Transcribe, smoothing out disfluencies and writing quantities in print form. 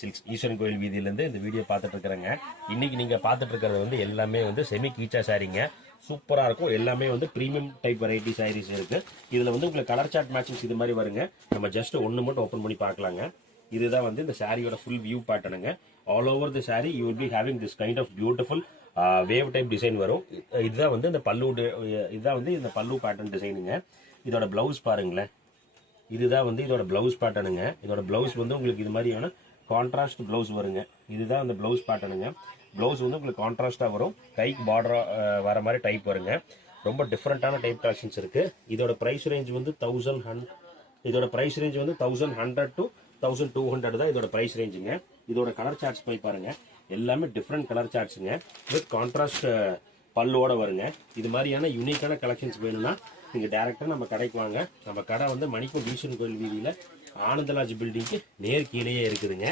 Silks ஈஸ்வரன் கோயில் வீதியிலேருந்து இந்த video பார்த்துட்டு இருக்கிறேங்க. இன்னைக்கு நீங்க பார்த்துட்டு இருக்கிறது வந்து எல்லாமே வந்து செமி கீச்சா சாரீங்க. சூப்பரா இருக்கும். எல்லாமே வந்து பிரீமியம் டைப் வெரைட்டி சாரீஸ் இருக்கு. இதுல வந்து உங்களுக்கு கலர் சார்ட் மேட்சிங்ஸ் இது மாதிரி வருங்க. நம்ம ஜஸ்ட் ஒன்னு மட்டும் ஓபன் பண்ணி பார்க்கலாங்க. இதுதான் வந்து இந்த சாரியோட ஃபுல் வியூ பேட்டர்னுங்க. All over the sari you will be having this kind of beautiful wave type design வரும். இதுதான் வந்து இந்த பல்லு, இதுதான் வந்து இந்த பல்லு பேட்டர்ன் டிசைனுங்க. இதோட பிளவுஸ் பாருங்களேன். இதுதான் வந்து இதோட பிளவுஸ் பேட்டர்னுங்க. இதோட பிளவுஸ் வந்து உங்களுக்கு இது மாதிரியான கான்ட்ராஸ்ட் பிளவுஸ் வருங்க. இதுதான் அந்த பிளவுஸ் பேட்டர்னுங்க. பிளவுஸ் வந்து உங்களுக்கு கான்ட்ராஸ்டா வரும். கைக்கு பார்டரா வர மாதிரி டைப் வருங்க. ரொம்ப டிஃப்ரெண்டான டைப் கலெக்ஷன்ஸ் இருக்கு. இதோட பிரைஸ் ரேஞ்ச் வந்து 1100 to 1200 தான் இதோட பிரைஸ் ரேஞ்சுங்க. இதோட கலர் சார்ட்ஸ் போய் பாருங்க. எல்லாமே டிஃப்ரெண்ட் கலர் சார்ட்ஸுங்க. வித் கான்ட்ராஸ்ட் பல்லோட வருங்க. இது மாதிரியான யூனிக்கான கலெக்ஷன்ஸ் வேணும்னா நீங்க டைரக்டா நம்ம கடைக்கு வாங்க. நம்ம கடை வந்து மணிக்கூர் ஈஸ்வரன் கோயில் வீதியில ஆனந்தலாஜ் பில்டிங்க்கு நேர் கீழேயே இருக்குதுங்க.